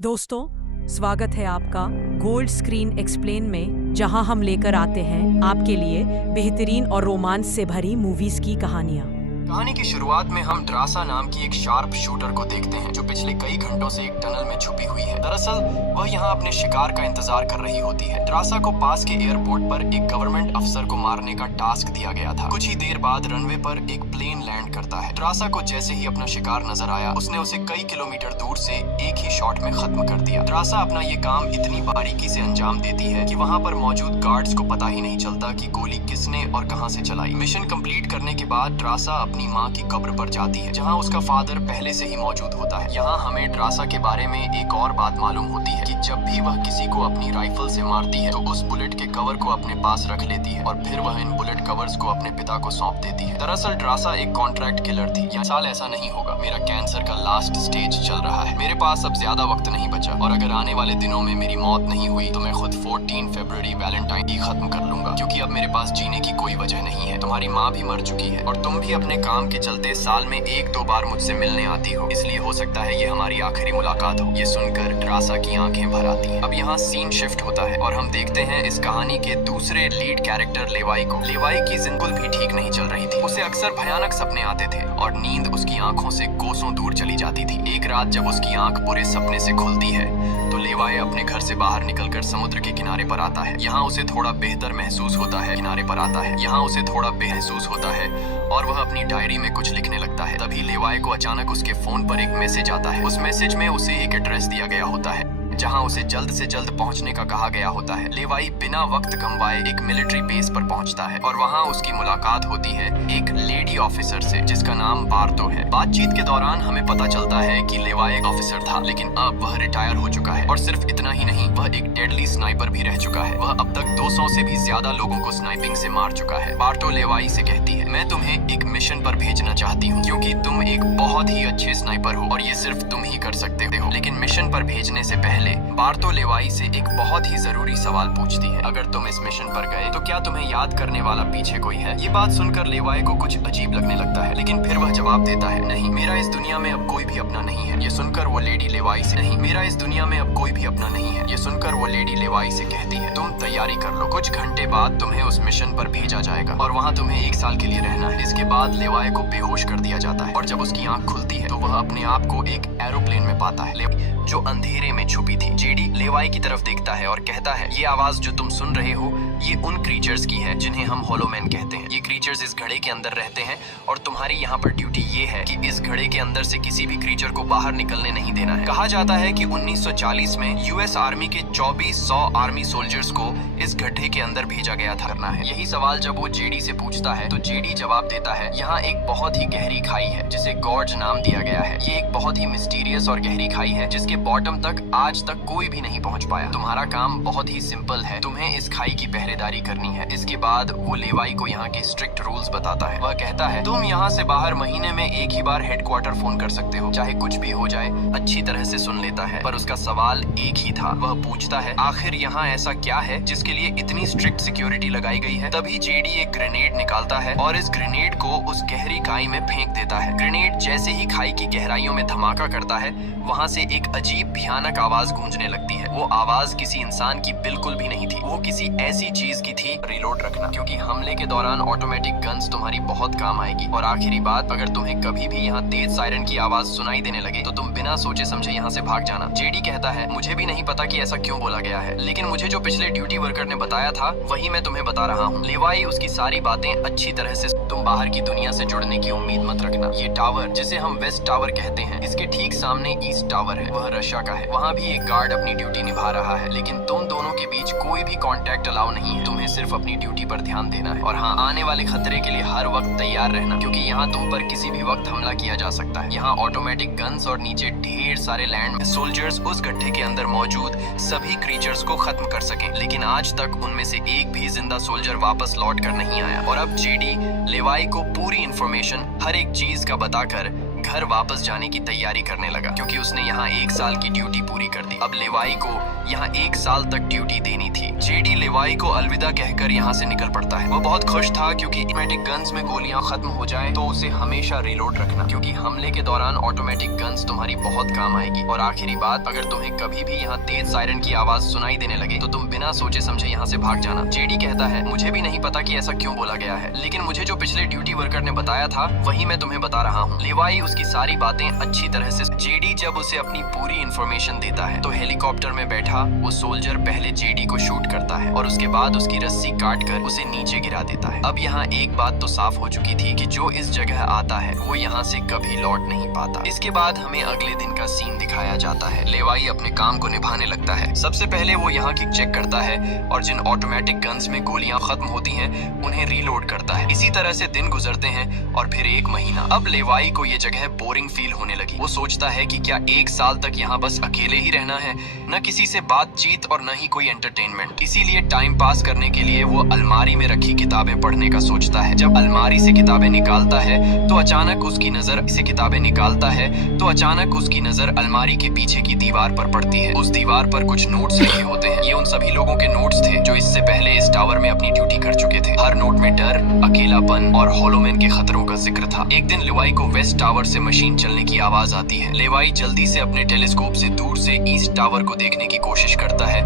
दोस्तों, स्वागत है आपका गोल्ड स्क्रीन एक्सप्लेन में, जहां हम लेकर आते हैं आपके लिए बेहतरीन और रोमांच से भरी मूवीज की कहानियां। कहानी की शुरुआत में हम ड्रासा नाम की एक शार्प शूटर को देखते हैं जो पिछले कई घंटों से एक टनल में छुपी हुई है। दरअसल वह यहाँ अपने शिकार का इंतजार कर रही होती है। ड्रासा को पास के एयरपोर्ट पर एक गवर्नमेंट अफसर को मारने का टास्क दिया गया था। कुछ ही देर बाद रनवे पर एक प्लेन लैंड करता है। ड्रासा को जैसे ही अपना शिकार नजर आया, उसने उसे कई किलोमीटर दूर से एक ही शॉट में खत्म कर दिया। ड्रासा अपना ये काम इतनी बारीकी से अंजाम देती है कि वहाँ पर मौजूद गार्ड्स को पता ही नहीं चलता कि गोली किसने और कहाँ से चलाई। मिशन कंप्लीट करने के बाद ड्रासा अपनी माँ की कब्र पर जाती है, जहाँ उसका फादर पहले से ही मौजूद होता है। यहाँ हमें ड्रासा के बारे में एक और बात मालूम होती है कि जब भी वह किसी को अपनी राइफल से मारती है तो उस बुलेट के कवर को अपने पास रख लेती है और फिर वह इन बुलेट कवर्स को अपने पिता को सौंप देती है। दरअसल ड्रासा एक कॉन्ट्रैक्ट किलर थी। यह साल ऐसा नहीं होगा, मेरा कैंसर का लास्ट स्टेज चल रहा है, मेरे पास अब ज्यादा वक्त नहीं बचा और अगर आने वाले दिनों में मेरी मौत नहीं हुई तो मैं खुद 14 फरवरी वैलेंटाइन डे खत्म कर लूंगा, क्योंकि अब मेरे पास जीने की कोई वजह नहीं है। तुम्हारी माँ भी मर चुकी है और तुम भी अपने काम के चलते साल में 1-2 बार मुझसे मिलने आती हो, इसलिए हो सकता है ये हमारी आखिरी मुलाकात हो। ये सुनकर ड्रासा की आंखें भर आती हैं। अब यहाँ सीन शिफ्ट होता है और हम देखते हैं इस कहानी के दूसरे लीड कैरेक्टर लेवाई को। लेवाई की जिंदगी भी ठीक नहीं चल रही थी। उसे अक्सर भयानक सपने आते थे और नींद उसकी आंखों से कोसों दूर चली जाती थी। एक रात जब उसकी आंख बुरे सपने से खुलती है तो लेवाई अपने घर से बाहर निकलकर समुद्र के किनारे पर आता है। यहाँ उसे थोड़ा बेहतर महसूस होता है। किनारे पर आता है, यहाँ उसे थोड़ा महसूस होता है और वह अपनी डायरी में कुछ लिखने लगता है। तभी लेवाई को अचानक उसके फोन पर एक मैसेज आता है। उस मैसेज में उसे एक एड्रेस दिया गया होता है जहां उसे जल्द से जल्द पहुंचने का कहा गया होता है। लेवाई बिना वक्त गंवाए एक मिलिट्री बेस पर पहुंचता है और वहां उसकी मुलाकात होती है एक लेडी ऑफिसर से जिसका नाम बार्तो है। बातचीत के दौरान हमें पता चलता है कि लेवाई एक ऑफिसर था, लेकिन अब वह रिटायर हो चुका है और सिर्फ इतना ही नहीं, वह एक डेडली स्नाइपर भी रह चुका है। वह अब तक 200 से भी ज्यादा लोगों को स्नाइपिंग से मार चुका है। बार्तो लेवाई से कहती है, मैं तुम्हें एक मिशन पर भेजना चाहती हूँ क्योंकि तुम एक बहुत ही अच्छे स्नाइपर हो और ये सिर्फ तुम ही कर सकते हो। लेकिन मिशन पर भेजने से पहले बार्तो लेवाई से एक बहुत ही जरूरी सवाल पूछती है, अगर तुम इस मिशन पर गए तो क्या तुम्हें याद करने वाला पीछे कोई है? ये बात सुनकर लेवाई को कुछ अजीब लगने लगता है, लेकिन फिर वह जवाब देता है, नहीं, मेरा इस दुनिया में अब कोई भी अपना नहीं है। ये सुनकर वो लेडी लेवाई से नहीं, मेरा इस दुनिया में अब कोई भी अपना नहीं है। ये सुनकर वो लेडी लेवाई से कहती है, तुम तैयारी कर लो, कुछ घंटे बाद तुम्हें उस मिशन पर भेजा जाएगा और वहाँ तुम्हें 1 साल के लिए रहना है। इसके बाद लेवाई को बेहोश कर दिया जाता है और जब उसकी आंख खुलती है तो वह अपने आप को एक एरोप्लेन में पाता है जो अंधेरे में छुपी थी। जेडी लेवाई की तरफ देखता है और कहता है, ये आवाज जो तुम सुन रहे हो ये उन क्रीचर्स की है जिन्हें हम होलोमैन कहते हैं। ये क्रीचर्स इस घड़े के अंदर रहते हैं और तुम्हारी यहाँ पर ड्यूटी ये है कि इस घड़े के अंदर से किसी भी क्रीचर को बाहर निकलने नहीं देना है। कहा जाता है कि 1940 में यूएस आर्मी के 2400 आर्मी सोल्जर्स को इस गड्ढे के अंदर भेजा गया था। करना है यही सवाल जब वो जेडी से पूछता है तो जेडी जवाब देता है, यहाँ एक बहुत ही गहरी खाई है जिसे गॉर्ज नाम दिया गया है। ये एक बहुत ही मिस्टीरियस और गहरी खाई है जिसके बॉटम तक आज तक कोई भी नहीं पहुंच पाया। तुम्हारा काम बहुत ही सिंपल है, तुम्हें इस खाई की पहरेदारी करनी है। इसके बाद वो लेवाई को यहाँ के स्ट्रिक्ट रूल्स बताता है। वह कहता है, तुम यहाँ से बाहर महीने में एक ही बार हेडक्वार्टर फोन कर सकते हो, चाहे कुछ भी हो जाए। अच्छी तरह से सुन लेता है, पर उसका सवाल एक ही था। वह पूछता है, आखिर यहाँ ऐसा क्या है जिसके लिए इतनी स्ट्रिक्ट सिक्योरिटी लगाई गई है? तभी जेडी एक ग्रेनेड निकालता है और इस ग्रेनेड को उस गहरी खाई में फेंक देता है। ग्रेनेड जैसे ही खाई की गहराइयों में धमाका करता है, वहाँ से एक अजीब भयानक आवाज गूंजने लगती है। वो आवाज किसी इंसान की बिल्कुल भी नहीं थी, वो किसी ऐसी चीज की थी। रिलोड रखना, क्योंकि हमले के दौरान ऑटोमेटिक गन्स तुम्हारी बहुत काम आएगी। और आखिरी बात, अगर तुम्हें कभी भी यहाँ तेज सायरन की आवाज सुनाई देने लगे तो तुम बिना सोचे समझे यहाँ से भाग जाना। जेडी कहता है, मुझे भी नहीं पता कि ऐसा क्यों बोला गया है, लेकिन मुझे जो पिछले ड्यूटी वर्कर ने बताया था वही मैं तुम्हें बता रहा हूँ। लेवाई उसकी सारी बातें अच्छी तरह से, तुम बाहर की दुनिया से जुड़ने की उम्मीद मत रखना। ये टावर जिसे हम वेस्ट टावर कहते हैं, इसके ठीक सामने ईस्ट टावर है, वह रशिया का है। वहाँ भी एक गार्ड अपनी ड्यूटी निभा रहा है, लेकिन तुम दोनों के बीच कोई भी कांटेक्ट अलाउ नहीं है। तुम्हें सिर्फ अपनी ड्यूटी पर ध्यान देना है और हाँ, आने वाले खतरे के लिए हर वक्त तैयार रहना, क्योंकि यहाँ तुम पर किसी भी वक्त हमला किया जा सकता है। यहाँ ऑटोमेटिक गन्स और नीचे ढेर सारे लैंड सोल्जर्स उस गड्ढे के अंदर मौजूद सभी क्रीचर्स को खत्म कर सकें, लेकिन आज तक उनमें से एक भी जिंदा सोल्जर वापस लौट कर नहीं आया। और अब जेडी लेवाई को पूरी इंफॉर्मेशन हर एक चीज का बताकर घर वापस जाने की तैयारी करने लगा क्योंकि उसने यहाँ 1 साल की ड्यूटी पूरी कर दी। अब लेवाई को यहाँ 1 साल तक ड्यूटी देनी थी। जेडी लेवाई को अलविदा कहकर यहाँ से निकल पड़ता है। वो बहुत खुश था क्योंकि ऑटोमेटिक गन्स में गोलियां खत्म हो जाए तो उसे हमेशा रिलोड रखना, क्योंकि हमले के दौरान ऑटोमेटिक गन्स तुम्हारी बहुत काम आएगी। और आखिरी बात, अगर तुम्हें कभी भी यहाँ तेज सायरन की आवाज सुनाई देने लगे तो तुम बिना सोचे समझे यहाँ से भाग जाना। जेडी कहता है, मुझे भी नहीं पता कि ऐसा क्यों बोला गया है, लेकिन मुझे जो पिछले ड्यूटी वर्कर ने बताया था वही मैं तुम्हें बता रहा हूँ। लेवाई उसकी सारी बातें अच्छी तरह से। जेडी जब उसे अपनी पूरी इंफॉर्मेशन देता है तो हेलीकॉप्टर में बैठा वो सोल्जर पहले जेडी को शूट करता है और उसके बाद उसकी रस्सी काट कर उसे नीचे गिरा देता है। अब यहाँ एक बात तो साफ हो चुकी थी कि जो इस जगह आता है वो यहाँ से कभी लौट नहीं पाता। इसके बाद हमें अगले दिन का सीन दिखाया जाता है। लेवाई अपने काम को निभाने लगता है। सबसे पहले वो यहाँ की चेक करता है और जिन ऑटोमेटिक गन्स में गोलियां खत्म होती हैं उन्हें रीलोड करता है। इसी तरह से दिन गुजरते हैं और फिर 1 महीना। अब लेवाई को ये जगह बोरिंग फील होने लगी। वो सोचता है कि क्या 1 साल तक यहाँ बस अकेले ही रहना है, न किसी से बातचीत और न ही कोई एंटरटेनमेंट। इसीलिए टाइम पास करने के लिए वो अलमारी में रखी किताबें पढ़ने का सोचता है। जब अलमारी से किताबें निकालता है तो अचानक उसकी नजर अलमारी के पीछे की दीवार पर पड़ती है। उस दीवार पर कुछ नोट्स लिखे होते हैं। ये उन सभी लोगों के नोट्स थे जो इससे पहले इस टावर में अपनी ड्यूटी कर चुके थे। हर नोट में डर, अकेलापन और होलोमैन के खतरों का जिक्र था। एक दिन लेवाई को वेस्ट टावर से मशीन चलने की आवाज आती है। लेवाई जल्दी से अपने टेलीस्कोप से दूर से ईस्ट टावर को देखने की कोशिश करता है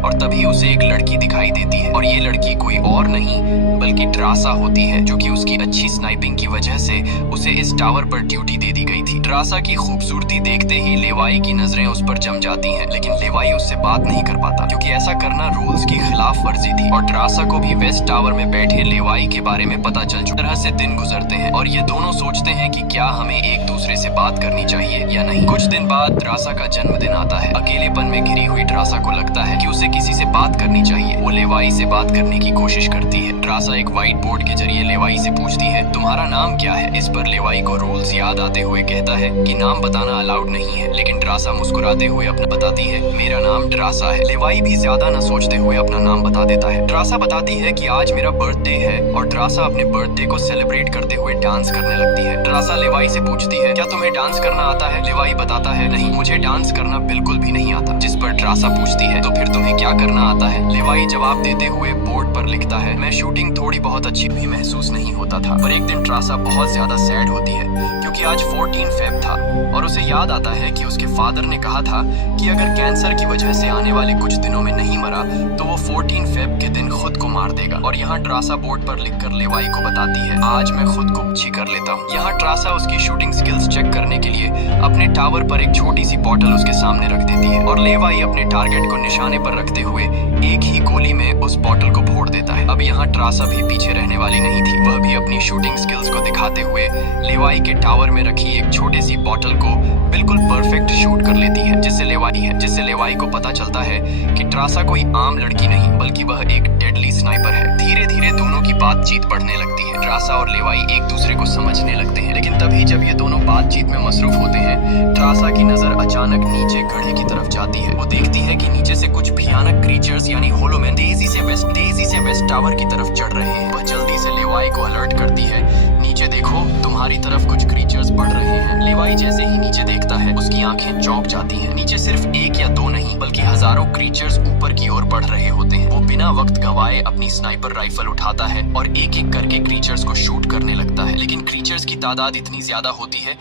और तभी उसे एक लड़की दिखाई देती है। और ये लड़की कोई और नहीं बल्कि ड्रासा होती है, जो कि उसकी अच्छी स्नाइपिंग की वजह से उसे इस टावर पर ड्यूटी दे दी गई थी। ड्रासा की खूबसूरती देखते ही लेवाई की नजरें उस पर जम जाती हैं, लेकिन लेवाई उससे बात नहीं कर पाता क्योंकि ऐसा करना रूल्स की खिलाफ वर्जी थी। और ड्रासा को भी वेस्ट टावर में बैठे लेवाई के बारे में पता चल चुका। तरह से दिन गुजरते हैं और ये दोनों सोचते हैं कि क्या हमें एक दूसरे से बात करनी चाहिए या नहीं। कुछ दिन बाद ड्रासा का जन्मदिन आता है। अकेलेपन में घिरी हुई ड्रासा को लगता है कि उसे किसी से बात करनी चाहिए। वो लेवाई से बात करने की कोशिश करती है। ड्रासा एक व्हाइट बोर्ड के जरिए लेवाई से पूछती है, तुम्हारा नाम क्या है? इस पर लेवाई को रूल्स याद आते हुए कहता है कि नाम बताना अलाउड नहीं है, लेकिन ड्रासा मुस्कुराते हुए अपना बताती है, मेरा नाम ड्रासा है। लेवाई भी ज्यादा न सोचते हुए अपना नाम बता देता है। ड्रासा बताती है कि आज मेरा बर्थडे है और ड्रासा अपने बर्थडे को सेलिब्रेट करते हुए डांस करने लगती है। ड्रासा लेवाई से पूछती है, क्या तुम्हें डांस करना आता है? लेवाई बताता है, नहीं, मुझे डांस करना बिल्कुल भी नहीं आता। जिस पर ड्रासा पूछती है, तो फिर तुम्हें क्या करना आता है? लेवाई जवाब देते हुए बोर्ड पर लिखता है, मैं शूटिंग थोड़ी बहुत अच्छी भी महसूस नहीं होता था। पर एक दिन ड्रासा बहुत ज्यादा सैड होती है क्योंकि आज 14 फेब था और उसे याद आता है कि उसके फादर ने कहा था कि अगर कैंसर की वजह से आने वाले कुछ दिनों में नहीं मरा तो वो 14 फेब के दिन खुद को मार देगा। और यहाँ ड्रासा बोर्ड पर लिखकर लेवाई को बताती है, आज मैं खुद को अच्छी कर लेता हूँ। यहाँ ड्रासा उसकी शूटिंग स्किल्स चेक करने के लिए अपने टावर पर एक छोटी सी बॉटल उसके सामने रख देती है और लेवाई अपने टारगेट को निशाने पर रखते हुए एक ही गोली में उस बॉटल को फोड़ देता है। अब यहाँ ड्रासा भी पीछे रहने वाली नहीं थी। वह भी अपनी शूटिंग स्किल्स को दिखाते हुए लेवाई के टावर में रखी एक छोटी सी बॉटल को बिल्कुल परफेक्ट शूट कर लेती है, जिससे लेवाई को पता चलता है कि ड्रासा कोई आम लड़की नहीं बल्कि वह एक डेडली स्नाइपर है। धीरे धीरे दोनों की बातचीत बढ़ने लगती है। ड्रासा और लेवाई एक दूसरे को समझने लगते हैं, लेकिन तभी जब ये दोनों बातचीत में मसरूफ होते हैं, ड्रासा की नजर अचानक नीचे गड्ढे की तरफ जाती है। वो देखती है कि नीचे से कुछ भयानक क्रीचर्स यानी होलोमैन तेजी से वेस्ट टावर की तरफ चढ़ रहे हैं। वह जल्दी से लेवाई को अलर्ट करती है, नीचे देखो, तुम्हारी तरफ कुछ क्रीचर्स बढ़ रहे हैं। लेवाई जैसे ही नीचे देखता है उसकी आंखें चौंक जाती हैं। नीचे सिर्फ 1 या 2 नहीं बल्कि हजारों क्रीचर्स ऊपर की ओर बढ़ रहे होते हैं। वो बिना वक्त गंवाए अपनी स्नाइपर राइफल उठाता है और एक एक करके क्रीचर्स को शूट करने लगता है, लेकिन क्रीचर्स की तादाद इतनी ज्यादा होती है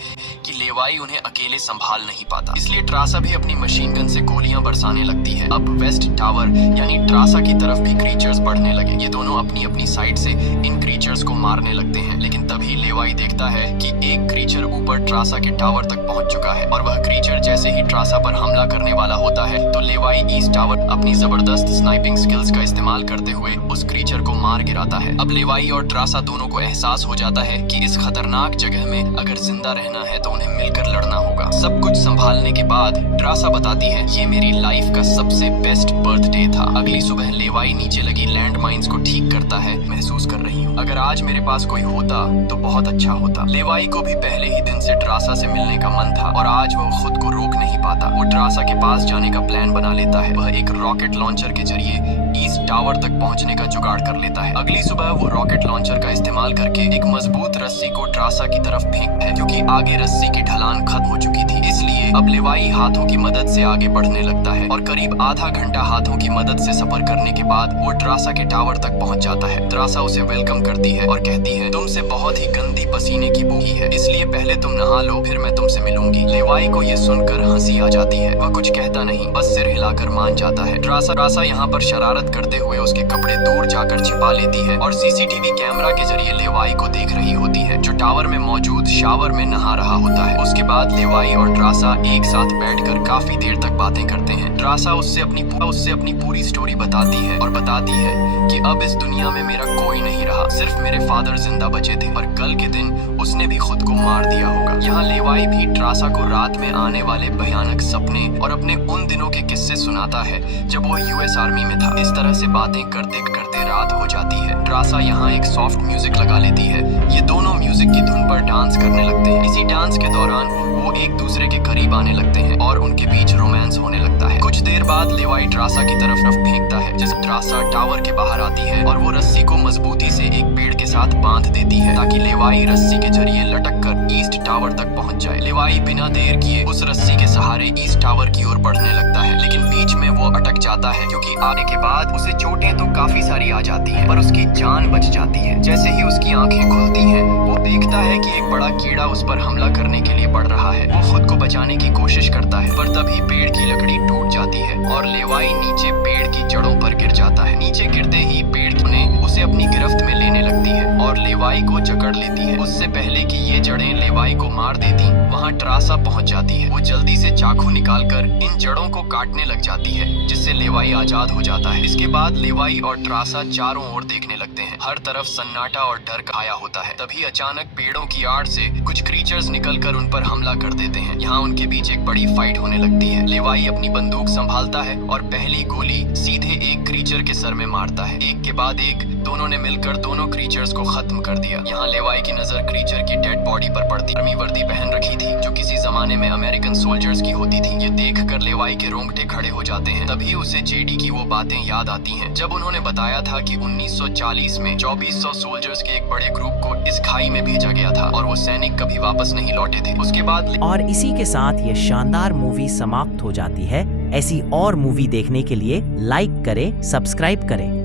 कि लेवाई उन्हें अकेले संभाल नहीं पाता। इसलिए ड्रासा भी अपनी मशीन गन से गोलियां बरसाने लगती है। अब वेस्ट टावर यानी ड्रासा की तरफ भी क्रीचर्स बढ़ने लगे। ये दोनों अपनी अपनी साइड से इन क्रीचर्स को मारने लगते हैं, लेकिन तभी लेवाई देखता है कि एक क्रीचर ऊपर ड्रासा के टावर तक पहुंच चुका है और वह क्रीचर जैसे ही ड्रासा पर हमला करने वाला होता है तो लेवाई ईस्ट टावर अपनी जबरदस्त स्नाइपिंग स्किल्स का इस्तेमाल करते हुए उस क्रीचर को मार गिराता है। अब लेवाई और ड्रासा दोनों को एहसास हो जाता है कि इस खतरनाक जगह में अगर जिंदा रहना है तो उन्हें मिलकर लड़ना होगा। सब कुछ संभालने के बाद ड्रासा बताती है, ये मेरी लाइफ का सबसे बेस्ट बर्थडे था। अगली सुबह लेवाई नीचे लगी लैंड माइन्स को ठीक करता है। महसूस कर रही हूँ, अगर आज मेरे पास कोई होता तो बहुत अच्छा होता। लेवाई को भी पहले ही दिन से ड्रासा से मिलने का मन था और आज वो खुद को रोक नहीं पाता। वो ड्रासा के पास जाने का प्लान बना लेता है। वह एक रॉकेट लॉन्चर के जरिए ईस्ट टावर तक पहुंचने का जुगाड़ कर लेता है। अगली सुबह वो रॉकेट लॉन्चर का इस्तेमाल करके एक मजबूत रस्सी को ड्रासा की तरफ फेंकता है, क्योंकि आगे रस्सी की ढलान खत्म हो चुकी थी। इसलिए अब लेवाई हाथों की मदद से आगे बढ़ने लगता है और करीब आधा घंटा हाथों की मदद से सफर करने के बाद वो ड्रासा के टावर तक पहुंच जाता है। ड्रासा उसे वेलकम करती है और कहती है, तुमसे बहुत ही गंदी पसीने की बू है, इसलिए पहले तुम नहा लो, फिर मैं तुमसे मिलूंगी। लेवाई को ये सुनकर हंसी आ जाती है। वह कुछ कहता नहीं, बस सिर हिलाकर मान जाता है। ड्रासा यहाँ पर शरारत करते हुए उसके कपड़े दूर जाकर छिपा लेती है और सीसीटीवी कैमरा के जरिए लेवाई को देख रही होती है, जो टावर में मौजूद शावर में नहा रहा होता है। उसके बाद लेवाई और ड्रासा एक साथ बैठकर काफी देर तक बातें करते हैं। ड्रासा उससे अपनी पूरी स्टोरी बताती है और बताती है कि अब इस दुनिया में मेरा कोई नहीं रहा, सिर्फ मेरे फादर जिंदा बचे थे और कल के दिन उसने भी खुद को मार दिया होगा। यहाँ लेवाई भी ड्रासा को रात में आने वाले भयानक सपने और अपने उन दिनों के किस्से सुनाता है जब वो यूएस आर्मी में था। इस तरह से बातें करते करते रात हो जाती है। ड्रासा यहाँ एक सॉफ्ट म्यूजिक लगा लेती है। ये दोनों म्यूजिक की धुन पर डांस करने लगते हैं। इसी डांस के दौरान वो एक दूसरे के करीब आने लगते हैं और उनके बीच रोमांस होने लगता है। कुछ देर बाद लेवाई ड्रासा की तरफ फेंकता है, जिस ड्रासा टावर के बाहर आती है और वो रस्सी को मजबूती से एक पेड़ के साथ बांध देती है ताकि लेवाई रस्सी के जरिए लटक कर ईस्ट टावर तक पहुंच जाए। लेवाई बिना देर किए उस रस्सी के सहारे ईस्ट टावर की ओर बढ़ने लगता है, लेकिन बीच में वो अटक जाता है क्योंकि आने के बाद उसे चोटें तो काफी सारी आ जाती हैं, पर उसकी जान बच जाती है। जैसे ही उसकी आंखें खुलती हैं, वो देखता है कि एक बड़ा कीड़ा उस पर हमला करने के लिए बढ़ रहा है। वो खुद को बचाने की कोशिश करता है, पर तभी पेड़ की लकड़ी टूट जाती है और लेवाई नीचे पेड़ की जड़ों पर गिर जाता है। नीचे गिरते ही पेड़ ने उसे अपनी गिरफ्त में लेने लगती है और लेवाई को जकड़ लेती है। उससे पहले कि ये जड़ें लेवाई को मार देती, वहाँ ड्रासा पहुंच जाती है। वो जल्दी से चाकू निकालकर इन जड़ों को काटने लग जाती है, जिससे लेवाई आजाद हो जाता है। इसके बाद लेवाई और ड्रासा चारों ओर देखने लगते हैं। हर तरफ सन्नाटा और डर छाया होता है। तभी अचानक पेड़ों की आड़ से कुछ क्रीचर्स निकलकर उन पर हमला कर देते हैं। यहाँ उनके बीच एक बड़ी फाइट होने लगती है। लेवाई अपनी बंदूक संभालता है और पहली गोली सीधे एक क्रीचर के सर में मारता है। एक के बाद एक दोनों ने मिलकर दोनों क्रीचर्स को खत्म कर दिया। यहाँ लेवाई की नजर क्रीचर की डेड बॉडी पर पड़ती। आर्मी वर्दी पहन रखी थी जो किसी जमाने में अमेरिकन सोल्जर्स की होती थी। ये देखकर लेवाई के रोंगटे खड़े हो जाते हैं। तभी उसे जेडी की वो बातें याद आती हैं जब उन्होंने बताया था कि 1940 में 2400 सोल्जर्स के एक बड़े ग्रुप को इस खाई में भेजा गया था और वो सैनिक कभी वापस नहीं लौटे थे। उसके बाद और इसी के साथ ये शानदार मूवी समाप्त हो जाती है। ऐसी और मूवी देखने के लिए लाइक करें, सब्सक्राइब करें।